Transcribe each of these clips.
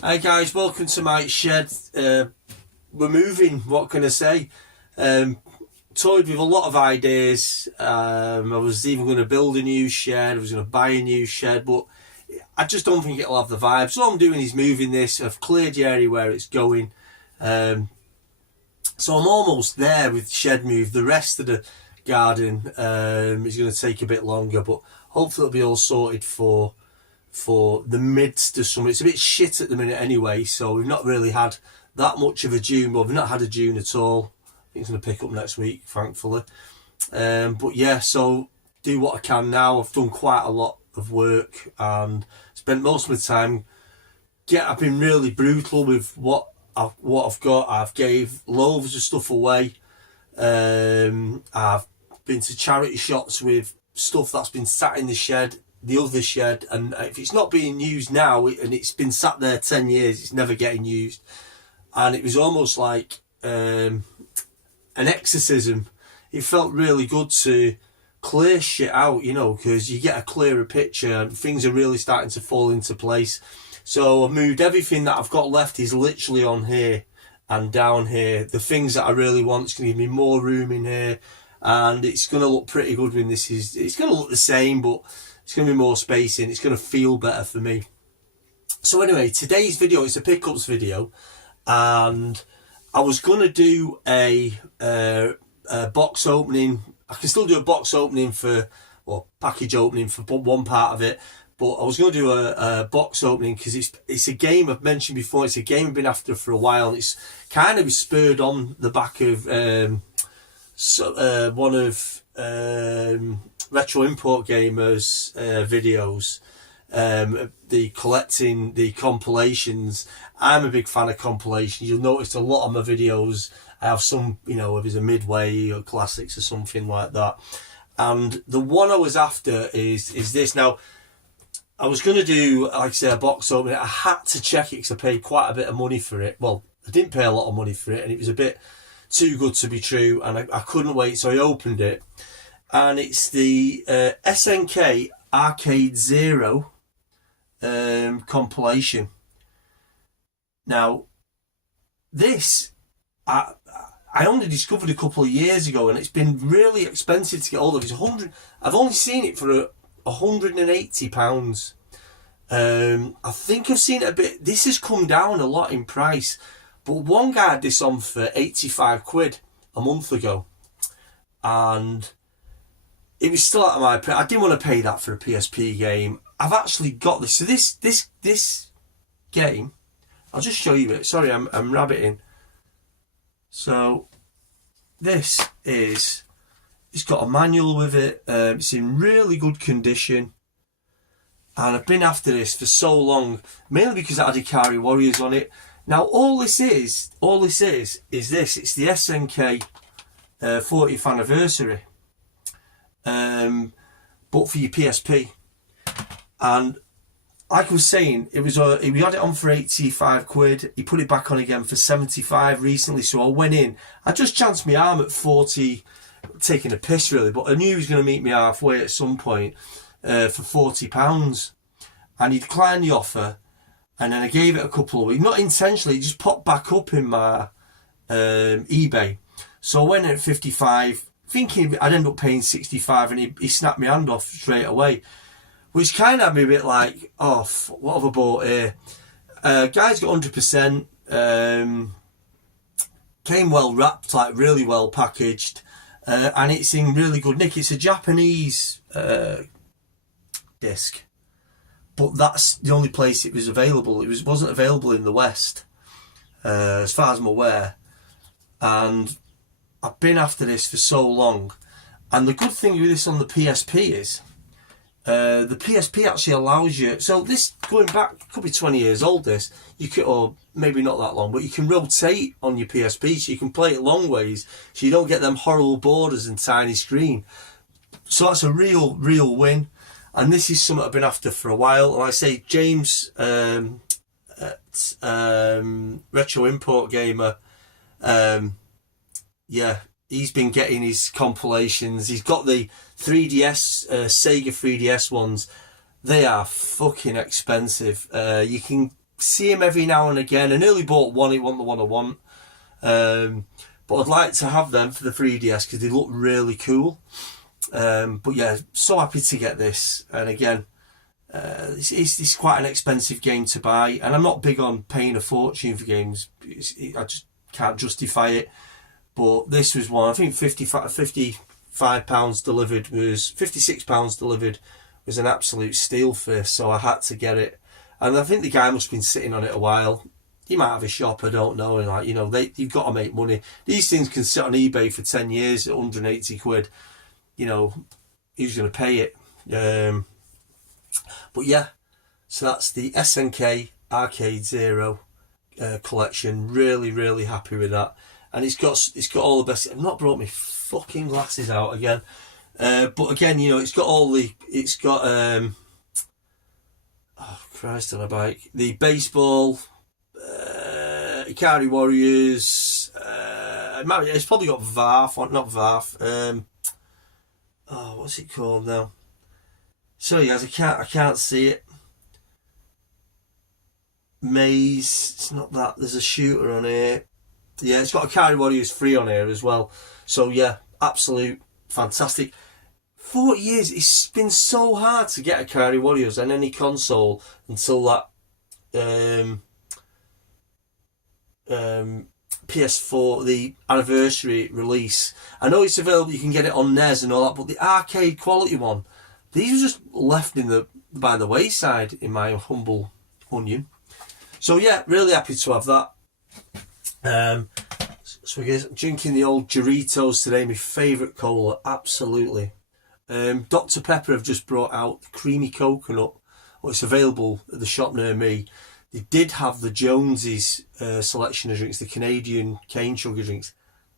Hi guys, welcome to my shed. We're moving, what can I say? Toyed with a lot of ideas. I was even going to build a new shed, I was going to buy a new shed, but I just don't think it'll have the vibe. So all I'm doing is moving this. I've cleared the area where it's going. So I'm almost there with shed move. The rest of the garden is going to take a bit longer, but hopefully it'll be all sorted for the midst of summer. It's a bit shit at the minute anyway, so we've not really had that much of a June. Well, we've not had a June at all. I think it's going to pick up next week, thankfully. But yeah, so do what I can now. I've done quite a lot of work and spent most of my time. I've been really brutal with what I've got. I've gave loads of stuff away. I've been to charity shops with stuff that's been sat in the other shed, and if it's not being used now and it's been sat there 10 years, it's never getting used. And it was almost like an exorcism. It felt really good to clear shit out, because you get a clearer picture and things are really starting to fall into place. So I've moved everything that I've got left is literally on here and down here. The things that I really want is going to give me more room in here, and it's going to look pretty good when it's going to look the same, but it's going to be more spacing. It's going to feel better for me. So anyway, today's video is a pickups video, and I was going to do a box opening. I can still do a box opening package opening for one part of it, but I was going to do a box opening because it's a game I've mentioned before. It's a game I've been after for a while, and it's kind of spurred on the back of one of Retro Import Gamers videos, the collecting the compilations. I'm a big fan of compilations. You'll notice a lot of my videos I have some, if it's a midway or classics or something like that. And the one I was after is this. Now, I was going to do, like I say, a box opening. I had to check it because I paid quite a bit of money for it. Well, I didn't pay a lot of money for it, and it was a bit too good to be true, and I couldn't wait, so I opened it. And it's the SNK Arcade Zero compilation. Now, this I only discovered a couple of years ago, and it's been really expensive to get hold of. It's 100. I've only seen it for £180. I think I've seen it a bit. This has come down a lot in price, but one guy had this on for 85 quid a month ago, and it was still out of my. I didn't want to pay that for a PSP game. I've actually got this. So this game, I'll just show you it. Sorry, I'm rabbiting. So this is. It's got a manual with it. It's in really good condition, and I've been after this for so long, mainly because it had Ikari Warriors on it. Now all this is this. It's the SNK 40th anniversary. But for your PSP, and like I was saying, we had it on for 85 quid. He put it back on again for 75 recently. So I went in. I just chanced my arm at 40, taking a piss really, but I knew he was going to meet me halfway at some point for £40, and he declined the offer. And then I gave it a couple of weeks, not intentionally. It just popped back up in my eBay. So I went in at 55. Thinking I'd end up paying 65, and he snapped my hand off straight away, which kind of had me a bit like, oh, what have I bought here? Guy's got 100%, came well wrapped, like really well packaged, and it's in really good nick. It's a Japanese disc, but that's the only place it was available. It wasn't available in the West, as far as I'm aware, and I've been after this for so long. And the good thing with this on the PSP is the PSP actually allows you, so this, going back, could be 20 years old, this, you could, or maybe not that long, but you can rotate on your PSP, so you can play it long ways, so you don't get them horrible borders and tiny screen. So that's a real win. And this is something I've been after for a while. And like I say, James at Retro Import Gamer, yeah, he's been getting his compilations. He's got the 3DS, Sega 3DS ones. They are fucking expensive. You can see him every now and again. I nearly bought one, it wasn't the one I want. But I'd like to have them for the 3DS because they look really cool. But yeah, so happy to get this. And again, it's quite an expensive game to buy, and I'm not big on paying a fortune for games. I just can't justify it. But this was one, I think £55 delivered was £56 delivered was an absolute steal for this, so I had to get it. And I think the guy must have been sitting on it a while. He might have a shop, I don't know. And you've got to make money. These things can sit on eBay for 10 years at 180 quid. Who's going to pay it? But yeah, so that's the SNK Arcade Zero collection. Really, really happy with that. And it's got all the best. I've not brought my fucking glasses out again. But again, it's got oh Christ on a bike. The baseball, Ikari Warriors. It's probably got Varf, not Varf. What's it called now? Sorry guys, I can't see it. Maze. It's not that. There's a shooter on here. Yeah, it's got Ikari Warriors 3 on here as well. So yeah, absolute fantastic. 40 years. It's been so hard to get Ikari Warriors on any console until that PS4, the anniversary release. I know it's available, you can get it on NES and all that, but the arcade quality one, these were just left by the wayside, in my humble opinion. So yeah, really happy to have that. So I guess I'm drinking the old Doritos today, my favourite cola, absolutely. Dr Pepper have just brought out creamy coconut. Well, it's available at the shop near me. They did have the Joneses selection of drinks, the Canadian cane sugar drinks.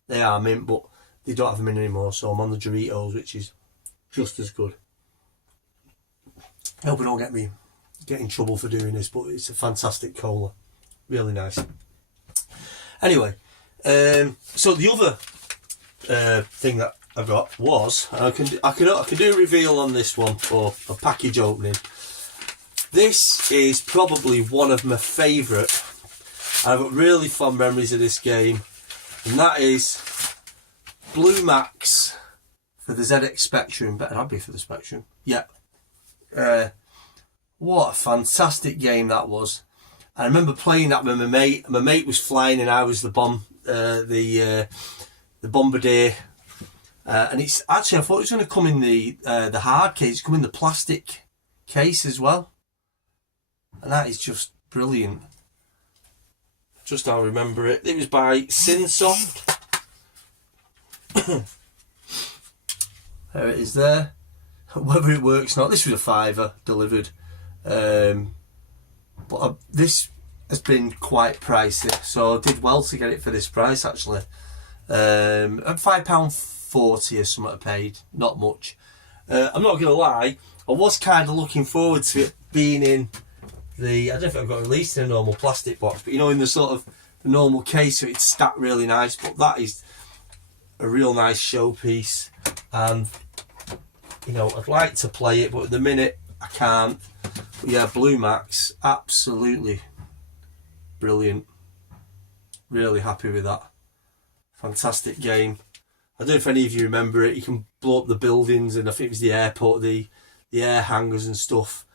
They are mint, but they don't have them in anymore, so I'm on the Doritos, which is just as good. I hope I don't get in trouble for doing this, but it's a fantastic cola. Really nice. Anyway, so the other thing that I got was, I can do a reveal on this one for a package opening. This is probably one of my favourite. I've got really fond memories of this game, and that is Blue Max for the ZX Spectrum. Better not be for the Spectrum. Yeah. What a fantastic game that was. I remember playing that with my mate. My mate was flying and I was the bombardier. And it's actually, I thought it was going to come in the hard case. It's come in the plastic case as well. And that is just brilliant. Just how I remember it. It was by Synsoft. There it is there. Whether it works or not. This was a £5 delivered. But this has been quite pricey. So I did well to get it for this price actually. £5.40 or something I paid. Not much. I'm not going to lie. I was kind of looking forward to it being in I don't think I got released in a normal plastic box, but in the sort of the normal case, so it's stacked really nice. But that is a real nice showpiece, and I'd like to play it, but at the minute I can't. But yeah, Blue Max, absolutely brilliant. Really happy with that. Fantastic game. I don't know if any of you remember it. You can blow up the buildings, and I think it was the airport, the air hangars and stuff.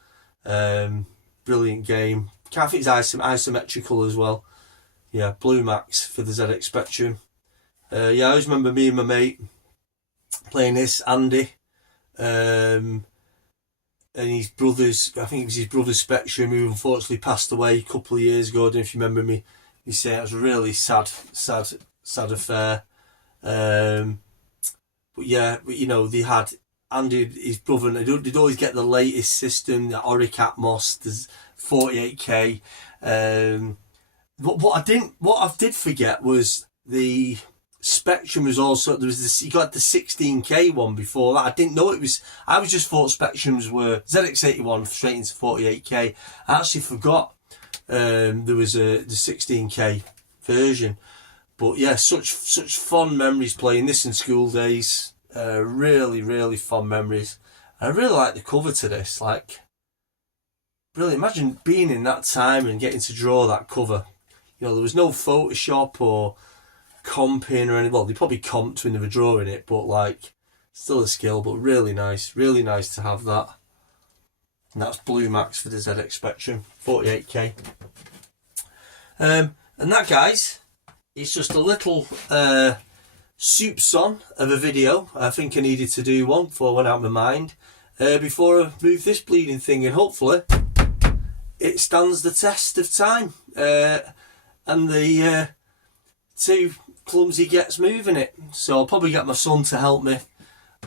Brilliant game. I think it's isometrical as well. Yeah, Blue Max for the ZX Spectrum. I always remember me and my mate playing this, Andy, and his brothers. I think it was his brother's Spectrum, who unfortunately passed away a couple of years ago. I don't know if you remember me saying it was a really sad affair. But yeah, they had Andy, his brother, and they'd always get the latest system, the Auric Atmos, there's 48K. But what I did forget was the Spectrum was also, you got the 16K one before that. I didn't know it was, I just thought Spectrums were ZX81 straight into 48K. I actually forgot there was the 16K version. But yeah, such fond memories playing this in school days. Really, really fond memories. I really like the cover to this. Like, brilliant. Imagine being in that time and getting to draw that cover. You know, there was no Photoshop or comping or anything. Well, they probably comped when they were drawing it, but like, still a skill, but really nice to have that. And that's Blue Max for the ZX Spectrum, 48K. And that, guys, is just a little soupçon of a video. I think I needed to do one before I went out of my mind. Before I move this bleeding thing, and hopefully it stands the test of time. And the two clumsy gets moving it. So I'll probably get my son to help me.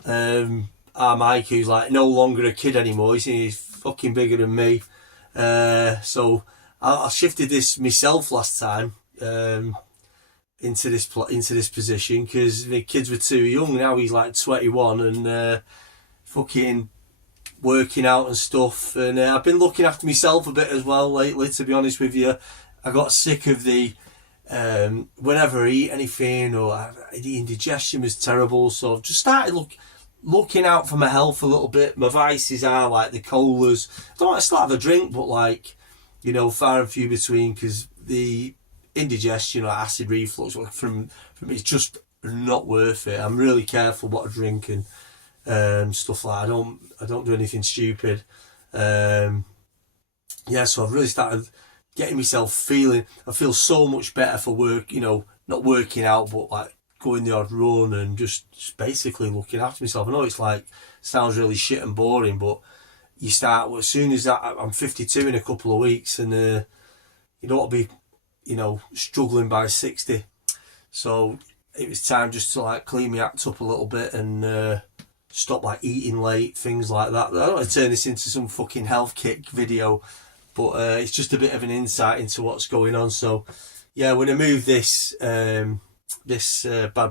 Our Mike, who's like no longer a kid anymore, he's fucking bigger than me. So I shifted this myself last time into this position because the kids were too young. Now he's like 21 and fucking working out and stuff. And I've been looking after myself a bit as well lately, to be honest with you. I got sick of the whenever I eat anything, or the indigestion was terrible, so I've just started looking out for my health a little bit. My vices are like the colas. I still have a drink, but like, you know, far and few between, because the indigestion or acid reflux from it's just not worth it. I'm really careful what I drink and stuff like that. I don't do anything stupid. So I've really started getting myself feeling, I feel so much better for work, you know, not working out, but like going the odd run and just basically looking after myself. I know it's like, sounds really shit and boring, but you start, as soon as that, I'm 52 in a couple of weeks, and you don't want to be, you know, struggling by 60. So it was time just to like clean my act up a little bit and stop like eating late, things like that. I don't want to turn this into some fucking health kick video, but it's just a bit of an insight into what's going on. So yeah, when I move this bad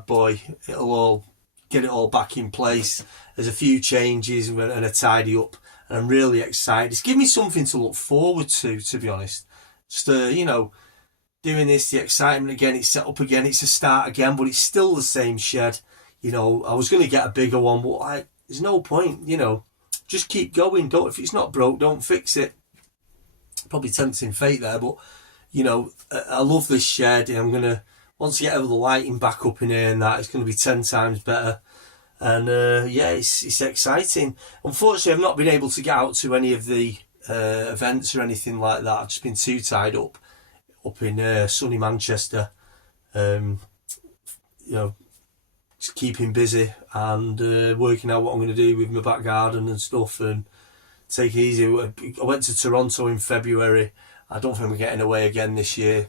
boy, it'll all get it all back in place. There's a few changes and a tidy up, and I'm really excited. It's given me something to look forward to be honest. Just you know, doing this, the excitement again, it's set up again, it's a start again, but it's still the same shed. You know, I was going to get a bigger one, but there's no point, you know, just keep going. If it's not broke, don't fix it. Probably tempting fate there, but you know, I love this shed. I'm gonna, once I get all the lighting back up in here and that, it's going to be 10 times better. And yeah, it's exciting. Unfortunately, I've not been able to get out to any of the events or anything like that. I've just been too tied up in sunny Manchester. You know, just keeping busy and working out what I'm going to do with my back garden and stuff, and take it easy. I went to Toronto in February. I don't think we're getting away again this year.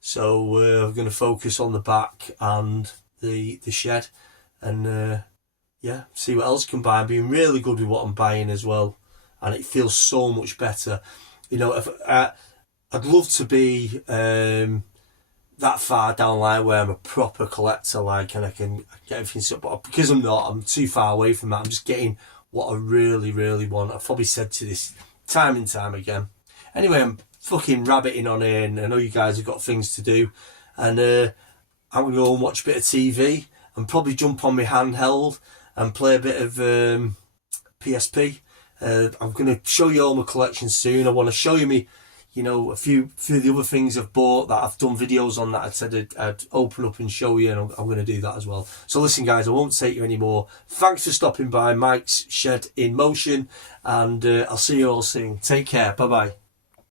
So I'm going to focus on the back and the shed, and yeah, see what else I can buy. I'm being really good with what I'm buying as well, and it feels so much better. You know, if I'd love to be that far down the line where I'm a proper collector, like, and I can get everything set up. But because I'm not, I'm too far away from that. I'm just getting what I really, really want. I've probably said to this time and time again. Anyway, I'm fucking rabbiting on here, and I know you guys have got things to do, and I'm going to go and watch a bit of TV and probably jump on my handheld and play a bit of PSP. I'm going to show you all my collection soon. I want to show you you know, a few of the other things I've bought that I've done videos on that I said I'd open up and show you, and I'm going to do that as well. So listen guys, I won't take you anymore. Thanks for stopping by Mike's Shed in Motion, and I'll see you all soon. Take care. Bye bye.